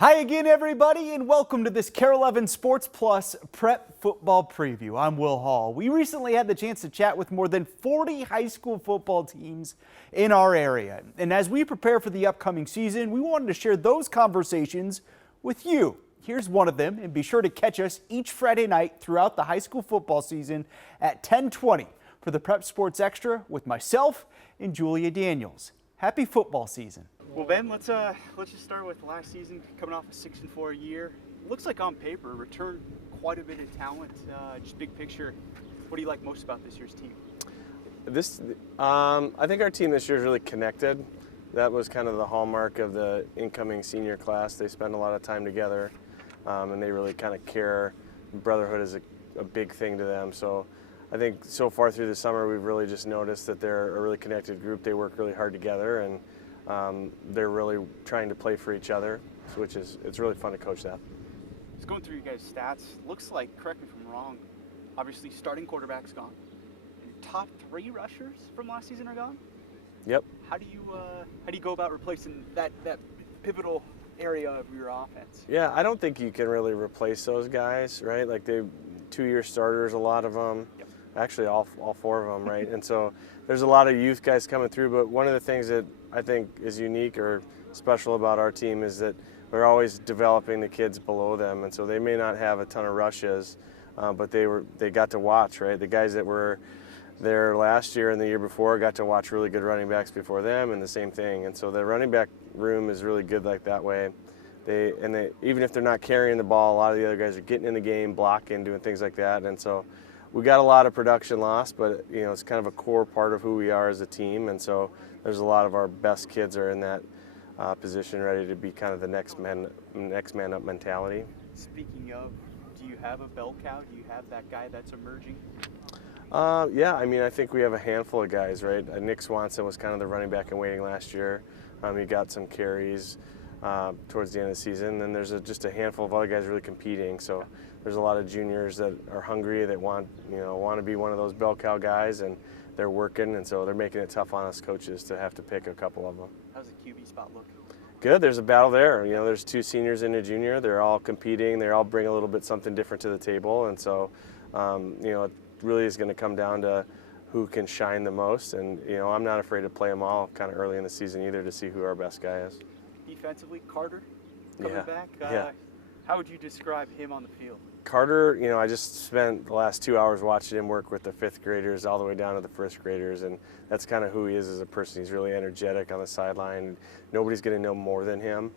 Hi again, everybody, and welcome to this Kare 11 Sports Plus Prep Football Preview. I'm Will Hall. We recently had the chance to chat with more than 40 high school football teams in our area. And as we prepare for the upcoming season, we wanted to share those conversations with you. Here's one of them, and be sure to catch us each Friday night throughout the high school football season at 10:20 for the Prep Sports Extra with myself and Julia Daniels. Happy football season. Well, Ben, let's just start with last season, coming off a 6-4 year. Looks like on paper, returned quite a bit of talent. Just big picture, what do you like most about this year's team? I think our team this year is really connected. That was kind of the hallmark of the incoming senior class. They spend a lot of time together, and they really kind of care. Brotherhood is a big thing to them. So I think so far through the summer, we've really just noticed that they're a really connected group. They work really hard together, and they're really trying to play for each other, which is, it's really fun to coach that. Just going through you guys' stats, looks like, correct me if I'm wrong, obviously starting quarterback's gone. Your top 3 rushers from last season are gone? Yep. How do you go about replacing that pivotal area of your offense? Yeah, I don't think you can really replace those guys, right? Like they 2-year starters, a lot of them. Yep. Actually, all 4 of them, right? And so there's a lot of youth guys coming through, but one of the things that I think is unique or special about our team is that we're always developing the kids below them, and so they may not have a ton of rushes, but they got to watch, right? The guys that were there last year and the year before got to watch really good running backs before them, and the same thing. And so the running back room is really good like that way. Even if they're not carrying the ball, a lot of the other guys are getting in the game, blocking, doing things like that, and so we got a lot of production loss, but it's kind of a core part of who we are as a team, and so there's a lot of our best kids are in that position, ready to be kind of the next man up mentality. Speaking of, do you have a bell cow? Do you have that guy that's emerging? Yeah, I mean, I think we have a handful of guys, right? Nick Swanson was kind of the running back in waiting last year. He got some carries towards the end of the season. Then there's just a handful of other guys really competing. So there's a lot of juniors that are hungry, that want to be one of those bell cow guys, and they're working, and so they're making it tough on us coaches to have to pick a couple of them. How's the QB spot look? Good. There's a battle there. There's 2 seniors and a junior. They're all competing. They all bring a little bit something different to the table, and so it really is going to come down to who can shine the most. And I'm not afraid to play them all kind of early in the season either, to see who our best guy is. Defensively, Carter coming back. Yeah. How would you describe him on the field? Carter, I just spent the last 2 hours watching him work with the 5th graders all the way down to the 1st graders, and that's kind of who he is as a person. He's really energetic on the sideline. Nobody's going to know more than him.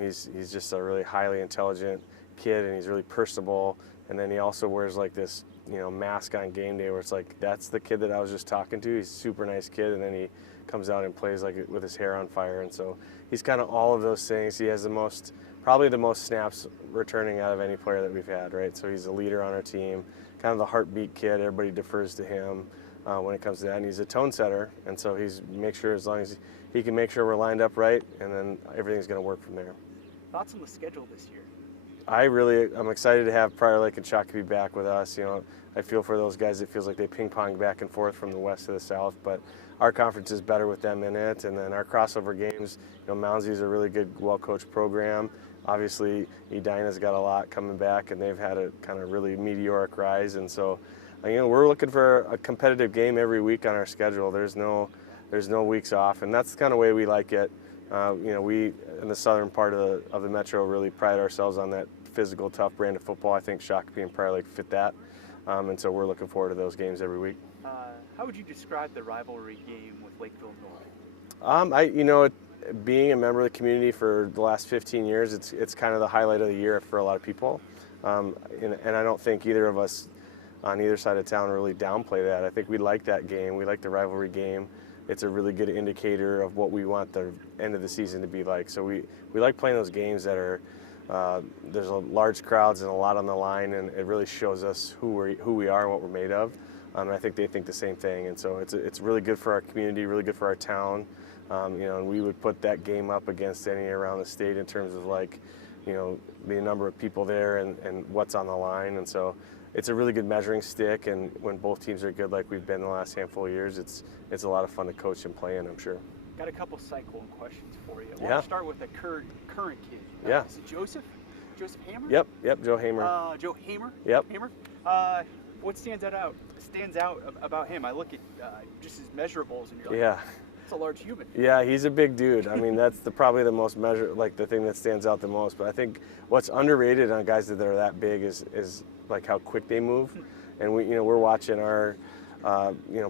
He's just a really highly intelligent kid, and he's really personable. And then he also wears like this, mask on game day where it's like, that's the kid that I was just talking to. He's a super nice kid, and then he comes out and plays like with his hair on fire. And so he's kind of all of those things. He has probably the most snaps returning out of any player that we've had, right? So he's a leader on our team, kind of the heartbeat kid. Everybody defers to him when it comes to that. And he's a tone setter, and so as long as he can make sure we're lined up right, and then everything's going to work from there. Thoughts on the schedule this year? I'm excited to have Prior Lake and Shakopee back with us. I feel for those guys. It feels like they ping pong back and forth from the west to the south, but our conference is better with them in it. And then our crossover games, Moundsy's a really good, well-coached program. Obviously, Edina's got a lot coming back, and they've had a kind of really meteoric rise. And so, we're looking for a competitive game every week on our schedule. There's no weeks off, and that's the kind of way we like it. We in the southern part of the metro really pride ourselves on that physical, tough brand of football. I think Shakopee and Prior Lake fit that, and so we're looking forward to those games every week. How would you describe the rivalry game with Lakeville North? Being a member of the community for the last 15 years, it's kind of the highlight of the year for a lot of people, and I don't think either of us on either side of town really downplay that. I think we like that game. We like the rivalry game. It's a really good indicator of what we want the end of the season to be like. So we like playing those games that are there's large crowds and a lot on the line, and it really shows us who we are and what we're made of. And I think they think the same thing, and so it's really good for our community, really good for our town. And we would put that game up against any around the state in terms of the number of people there and what's on the line. And so it's a really good measuring stick, and when both teams are good like we've been the last handful of years, it's a lot of fun to coach and play in, I'm sure. Got a couple cyclone questions for you. I Yeah. want to start with a current kid. Yeah. Is it Joseph? Joseph Hammer? Yep, Joe Hamer. Joe Hamer? Yep. Hamer? What stands out about him? I look at just his measurables, and you're like, Yeah. it's a large human. Yeah, he's a big dude. I mean, that's probably the most the thing that stands out the most. But I think what's underrated on guys that are that big is like how quick they move. And we're watching our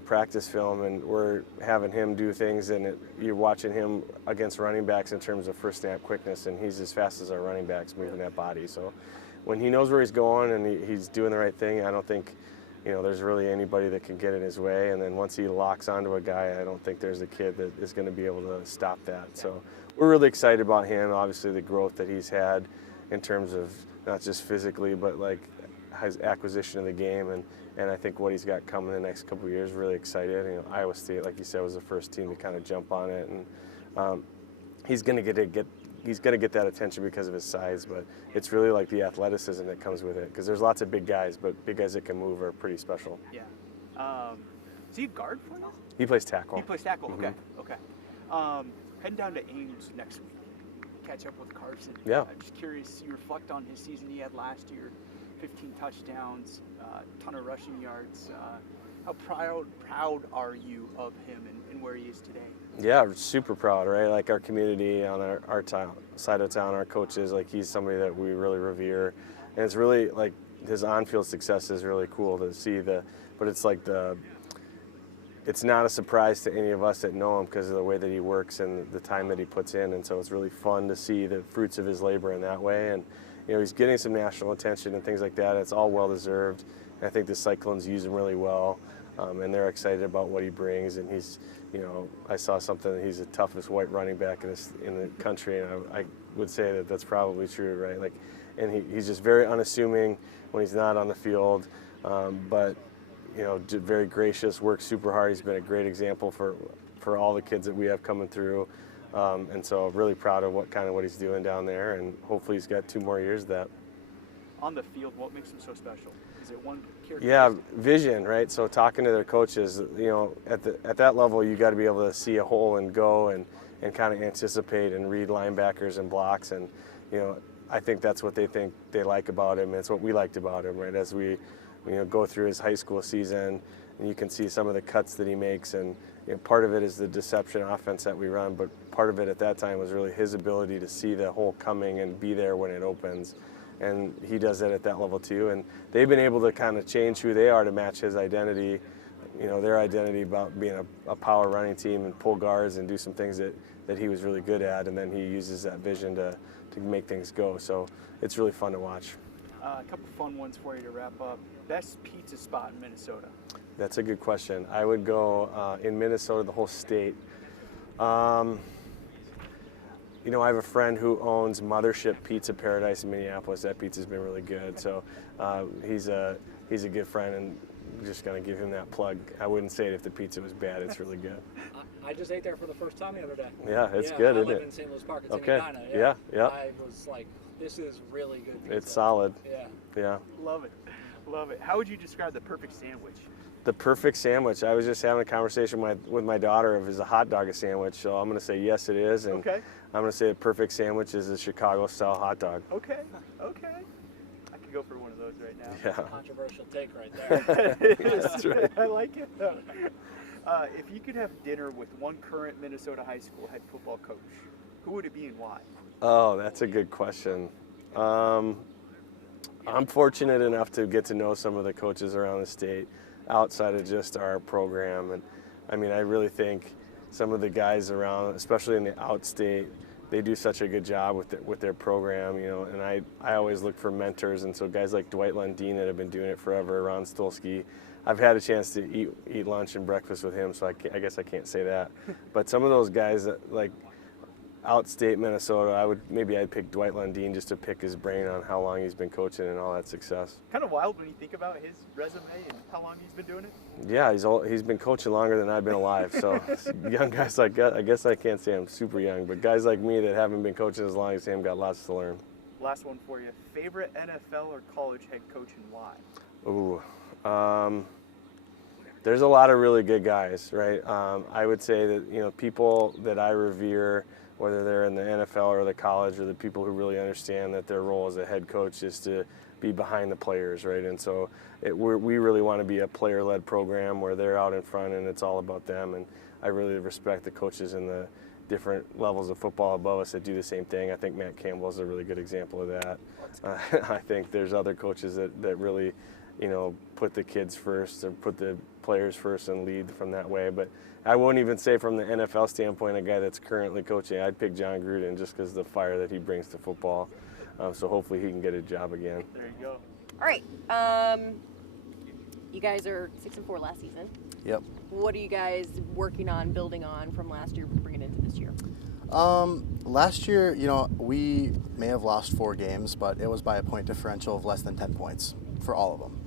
practice film, and we're having him do things, and you're watching him against running backs in terms of first snap quickness, and he's as fast as our running backs moving that body. So when he knows where he's going and he's doing the right thing, I don't think there's really anybody that can get in his way. And then once he locks onto a guy, I don't think there's a kid that is going to be able to stop that. So we're really excited about him. Obviously, the growth that he's had in terms of not just physically, but like his acquisition of the game, and I think what he's got coming in the next couple of years, really excited. Iowa State, like you said, was the first team to kind of jump on it, and he's going to get that attention because of his size, but it's really like the athleticism that comes with it, because there's lots of big guys, but big guys that can move are pretty special. Yeah. Is he a guard for us? He plays tackle. He plays tackle. Mm-hmm. Okay. Heading down to Ames next week. Catch up with Carson. Yeah. I'm just curious. You reflect on his season he had last year. 15 touchdowns, ton of rushing yards. How proud are you of him and where he is today? Yeah, we're super proud, right? Like our community on our side of town, our coaches, like he's somebody that we really revere. And it's really like his on-field success is really cool to see but it's like it's not a surprise to any of us that know him because of the way that he works and the time that he puts in. And so it's really fun to see the fruits of his labor in that way. And he's getting some national attention and things like that. It's all well-deserved. I think the Cyclones use him really well, and they're excited about what he brings. And he's, I saw something that he's the toughest white running back in the country, and I would say that that's probably true, right? Like, and he's just very unassuming when he's not on the field, but very gracious, works super hard. He's been a great example for all the kids that we have coming through. And so really proud of what he's doing down there, and hopefully he's got 2 more years of that. On the field, what makes him so special? Is it one characteristic? Yeah, vision, right? So talking to their coaches, at that level, you got to be able to see a hole and go and kind of anticipate and read linebackers and blocks, and I think that's what they think they like about him. It's what we liked about him, right? As we go through his high school season, and you can see some of the cuts that he makes, and part of it is the deception offense that we run, but part of it at that time was really his ability to see the hole coming and be there when it opens. And he does that at that level too. And they've been able to kind of change who they are to match his identity, their identity about being a power running team and pull guards and do some things that he was really good at. And then he uses that vision to make things go. So it's really fun to watch. A couple fun ones for you to wrap up. Best pizza spot in Minnesota? That's a good question. I would go in Minnesota, the whole state. I have a friend who owns Mothership Pizza Paradise in Minneapolis. That pizza's been really good. So he's a good friend, and I'm just going to give him that plug. I wouldn't say it if the pizza was bad. It's really good. I just ate there for the first time the other day. Yeah, it's good, isn't it? I live in St. Louis Park. It's okay. in Edina. Yeah. I was like, this is really good pizza. It's solid. Yeah. Love it. How would you describe the perfect sandwich? The perfect sandwich. I was just having a conversation with my daughter of is a hot dog a sandwich. So I'm going to say yes, it is. And Okay. I'm going to say the perfect sandwich is a Chicago-style hot dog. Okay. I could go for one of those right now. Yeah. Controversial take right there. That's right. I like it. If you could have dinner with one current Minnesota high school head football coach, who would it be and why? Oh, that's a good question. I'm fortunate enough to get to know some of the coaches around the state outside of just our program. And I mean, I really think some of the guys around, especially in the outstate, they do such a good job with their program, and I always look for mentors. And so guys like Dwight Lundeen that have been doing it forever, Ron Stolsky, I've had a chance to eat lunch and breakfast with him, so I guess I can't say that. But some of those guys that, like, outstate Minnesota, I'd pick Dwight Lundeen just to pick his brain on how long he's been coaching and all that success. Kind of wild when you think about his resume and how long he's been doing it. Yeah, he's been coaching longer than I've been alive. So young guys like that, I guess I can't say I'm super young, but guys like me that haven't been coaching as long as him got lots to learn. Last one for you. Favorite NFL or college head coach and why? Ooh, There's a lot of really good guys, right? I would say that, you know, people that I revere, whether they're in the NFL or the college, or the people who really understand that their role as a head coach is to be behind the players, right? And so we really want to be a player-led program where they're out in front and it's all about them. And I really respect the coaches in the different levels of football above us that do the same thing. I think Matt Campbell is a really good example of that. I think there's other coaches that really, you know, put the kids first and put the players first and lead from that way. But I won't even say from the NFL standpoint, a guy that's currently coaching, I'd pick John Gruden just because of the fire that he brings to football. So hopefully he can get a job again. There you go. All right. You guys are 6-4 last season. Yep. What are you guys working on, building on from last year, bringing into this year? Last year, you know, we may have lost 4 games, but it was by a point differential of less than 10 points for all of them.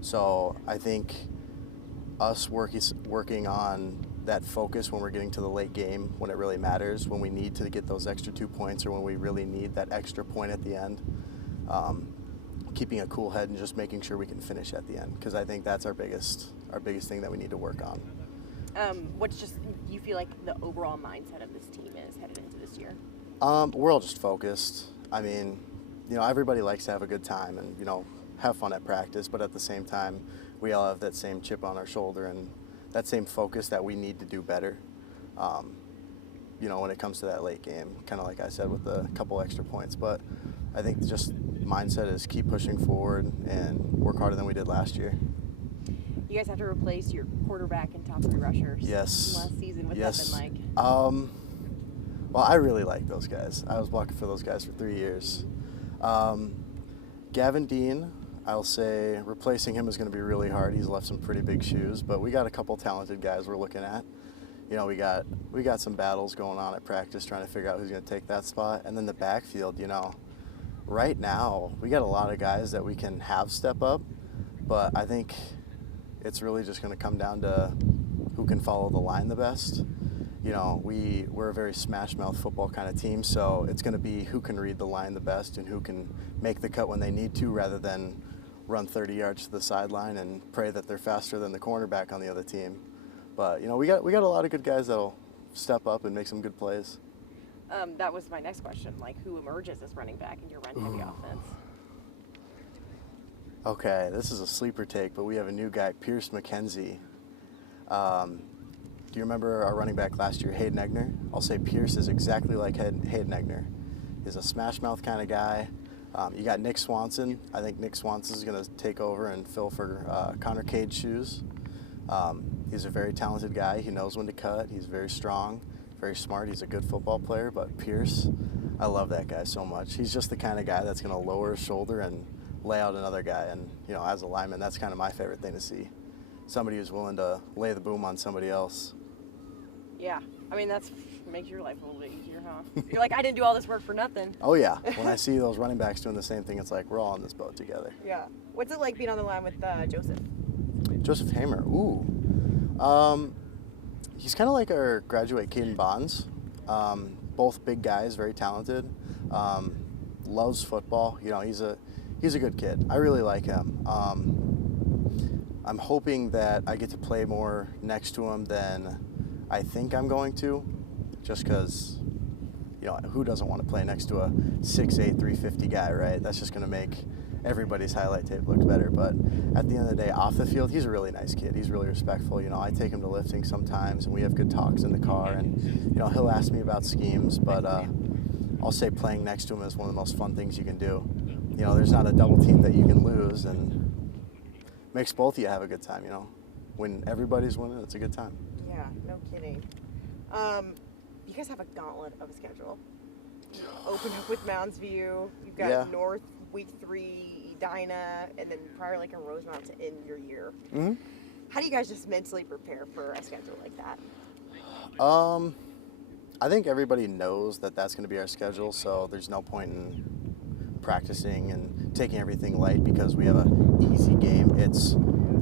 So I think us working on that focus when we're getting to the late game, when it really matters, when we need to get those extra 2 points, or when we really need that extra point at the end, keeping a cool head and just making sure we can finish at the end, because I think that's our biggest thing that we need to work on. What's just, you feel like the overall mindset of this team is headed into this year? We're all just focused. I mean, you know, everybody likes to have a good time and, you know, have fun at practice, but at the same time, we all have that same chip on our shoulder and that same focus that we need to do better, you know, when it comes to that late game, kind of like I said with a couple extra points. But I think just mindset is keep pushing forward and work harder than we did last year. You guys have to replace your quarterback and top 3 rushers. Yes. From last season. What's Yes. that been like? Well, I really like those guys. I was blocking for those guys for 3 years. Gavin Dean, I'll say replacing him is going to be really hard. He's left some pretty big shoes, but we got a couple talented guys we're looking at. You know, we got some battles going on at practice trying to figure out who's going to take that spot. And then the backfield, you know, right now we got a lot of guys that we can have step up, but I think it's really just going to come down to who can follow the line the best. You know, we're a very smash-mouth football kind of team, so it's going to be who can read the line the best and who can make the cut when they need to, rather than run 30 yards to the sideline and pray that they're faster than the cornerback on the other team. But, you know, we got a lot of good guys that'll step up and make some good plays. That was my next question. Like, who emerges as running back in your run-heavy offense? Okay, this is a sleeper take, but we have a new guy, Pierce McKenzie. Do you remember our running back last year, Hayden Egner? I'll say Pierce is exactly like Hayden Egner. He's a smash-mouth kind of guy. You got Nick Swanson. I think Nick Swanson is going to take over and fill for Connor Cade's shoes. He's a very talented guy. He knows when to cut. He's very strong, very smart. He's a good football player. But Pierce, I love that guy so much. He's just the kind of guy that's going to lower his shoulder and lay out another guy. And, you know, as a lineman, that's kind of my favorite thing to see. Somebody who's willing to lay the boom on somebody else. Yeah. I mean, that makes your life a little bit easier, huh? You're like, I didn't do all this work for nothing. Oh, yeah. When I see those running backs doing the same thing, it's like we're all on this boat together. Yeah. What's it like being on the line with Joseph? Joseph Hamer. Ooh. He's kind of like our graduate Caden Bonds. Both big guys, very talented. Loves football. You know, he's a good kid. I really like him. I'm hoping that I get to play more next to him than I think I'm going to, just because, you know, who doesn't want to play next to a 6'8", 350 guy, right? That's just going to make everybody's highlight tape look better. But at the end of the day, off the field, he's a really nice kid. He's really respectful. You know, I take him to lifting sometimes, and we have good talks in the car. And, you know, he'll ask me about schemes, but I'll say playing next to him is one of the most fun things you can do. You know, there's not a double team that you can lose, and makes both of you have a good time, you know. When everybody's winning, it's a good time. Yeah, no kidding. You guys have a gauntlet of a schedule. You open up with Mounds View. You've got North week 3, Edina, and then probably like a Rosemount to end your year. Mm-hmm. How do you guys just mentally prepare for a schedule like that? I think everybody knows that that's going to be our schedule, so there's no point in practicing and taking everything light because we have an easy game.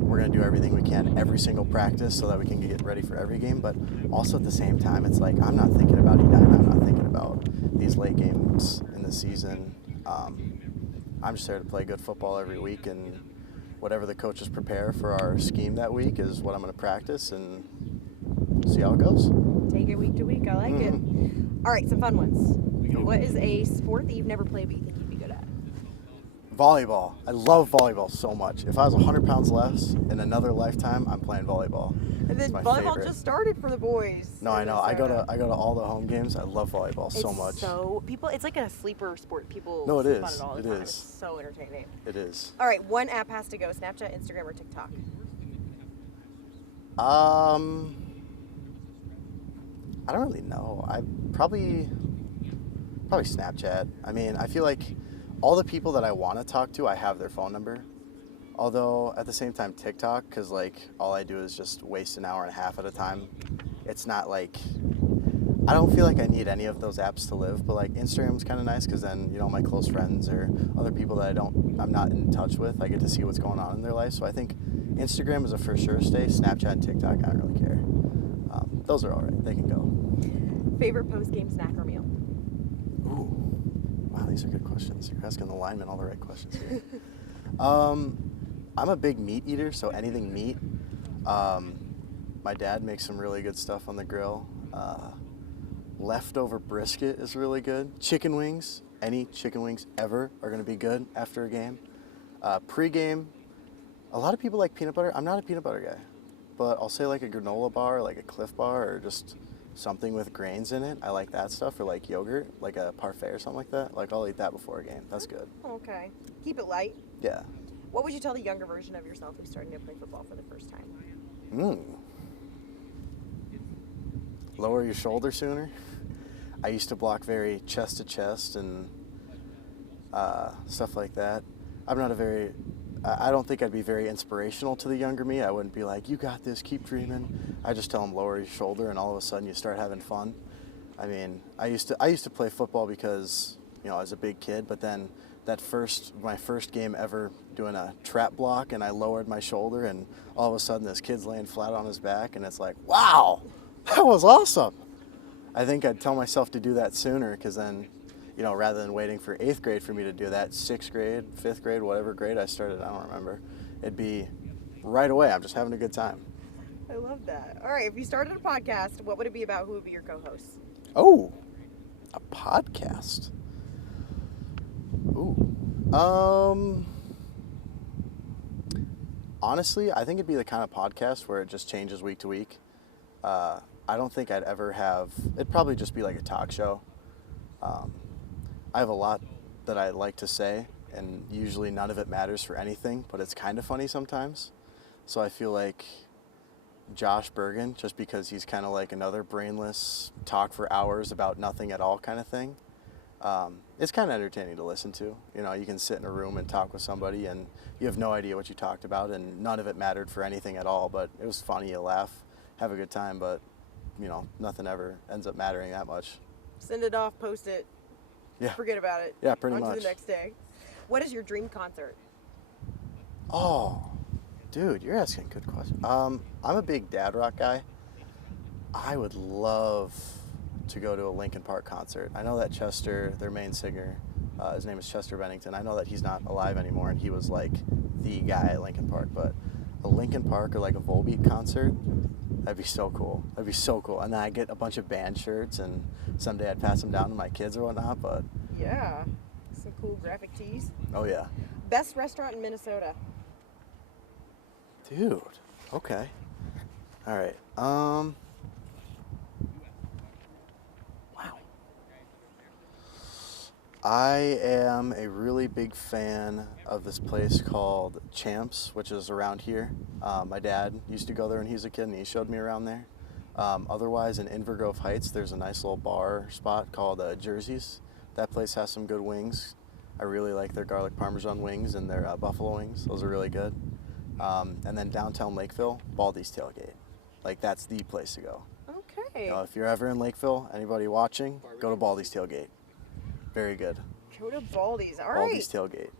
We're going to do everything we can every single practice so that we can get ready for every game, but also at the same time, it's like I'm not thinking about Edina, I'm not thinking about these late games in the season. I'm just there to play good football every week, and whatever the coaches prepare for our scheme that week is what I'm going to practice and see how it goes. Take it week to week. I like it. All right, some fun ones. What is a sport that you've never played but you think you'd be good at? Volleyball. I love volleyball so much. If I was 100 pounds less in another lifetime, I'm playing volleyball. And then It's my volleyball favorite. just started for the boys. No, I in know. I go Minnesota. to all the home games. I love volleyball so It's much. So people, it's like a sleeper sport. People No, it sleep on is. it all the It time. is. It's so entertaining. It is. All right, one app has to go: Snapchat, Instagram, or TikTok. I don't really know. I probably Snapchat. I mean, I feel like all the people that I want to talk to, I have their phone number. Although at the same time, TikTok, because like all I do is just waste an hour and a half at a time. It's not like, I don't feel like I need any of those apps to live, but like Instagram's kind of nice because then, you know, my close friends or other people that I'm not in touch with, I get to see what's going on in their life. So I think Instagram is a for sure stay. Snapchat and TikTok, I don't really care. Those are all right. They can go. Favorite post-game snack or meal? Ooh, wow, these are good questions. You're asking the linemen all the right questions here. I'm a big meat eater, so anything meat. My dad makes some really good stuff on the grill. Leftover brisket is really good. Chicken wings, any chicken wings ever are going to be good after a game. Pre-game, a lot of people like peanut butter. I'm not a peanut butter guy, but I'll say like a granola bar, like a Cliff Bar, or just something with grains in it. I like that stuff, or like yogurt, like a parfait or something like that. Like I'll eat that before a game. That's good. Okay. Keep it light. Yeah. What would you tell the younger version of yourself who's starting to play football for the first time? Lower your shoulder sooner. I used to block very chest to chest and stuff like that. I don't think I'd be very inspirational to the younger me. I wouldn't be like, you got this, keep dreaming. I just tell them lower your shoulder and all of a sudden you start having fun. I mean, I used to play football because, you know, I was a big kid, but then my first game ever doing a trap block and I lowered my shoulder and all of a sudden this kid's laying flat on his back and it's like, wow, that was awesome. I think I'd tell myself to do that sooner because then, you know, rather than waiting for 8th grade for me to do that, 6th grade, 5th grade, whatever grade I started, I don't remember. It'd be right away. I'm just having a good time. I love that. All right, if you started a podcast, what would it be about? Who would be your co-hosts? Oh, a podcast. Ooh. Honestly, I think it'd be the kind of podcast where it just changes week to week. I don't think I'd ever have, it'd probably just be like a talk show. I have a lot that I like to say, and usually none of it matters for anything, but it's kind of funny sometimes. So I feel like Josh Bergen, just because he's kind of like another brainless talk for hours about nothing at all kind of thing. It's kind of entertaining to listen to. You know, you can sit in a room and talk with somebody and you have no idea what you talked about and none of it mattered for anything at all, but it was funny, you laugh, have a good time, but you know, nothing ever ends up mattering that much. Send it off, post it, Yeah. forget about it. Yeah, pretty On much. to the next day. What is your dream concert? Oh, dude, you're asking a good question. I'm a big dad rock guy. I would love to go to a Linkin Park concert. I know that Chester, their main singer, his name is Chester Bennington. I know that he's not alive anymore and he was like the guy at Linkin Park, but a Linkin Park or like a Volbeat concert, that'd be so cool. That'd be so cool. And then I get a bunch of band shirts and someday I'd pass them down to my kids or whatnot, but Yeah, some cool graphic tees. oh yeah. Best restaurant in Minnesota? Dude, okay. All right. Wow. I am a really big fan of this place called Champs, which is around here. My dad used to go there when he was a kid, and he showed me around there. Otherwise, in Invergrove Heights, there's a nice little bar spot called Jersey's. That place has some good wings. I really like their garlic parmesan wings and their buffalo wings. Those are really good. And then downtown Lakeville, Baldy's Tailgate. Like, that's the place to go. Okay. You know, if you're ever in Lakeville, anybody watching, go to Baldy's Tailgate. Very good. Go to Baldy's. All right. Baldy's Tailgate.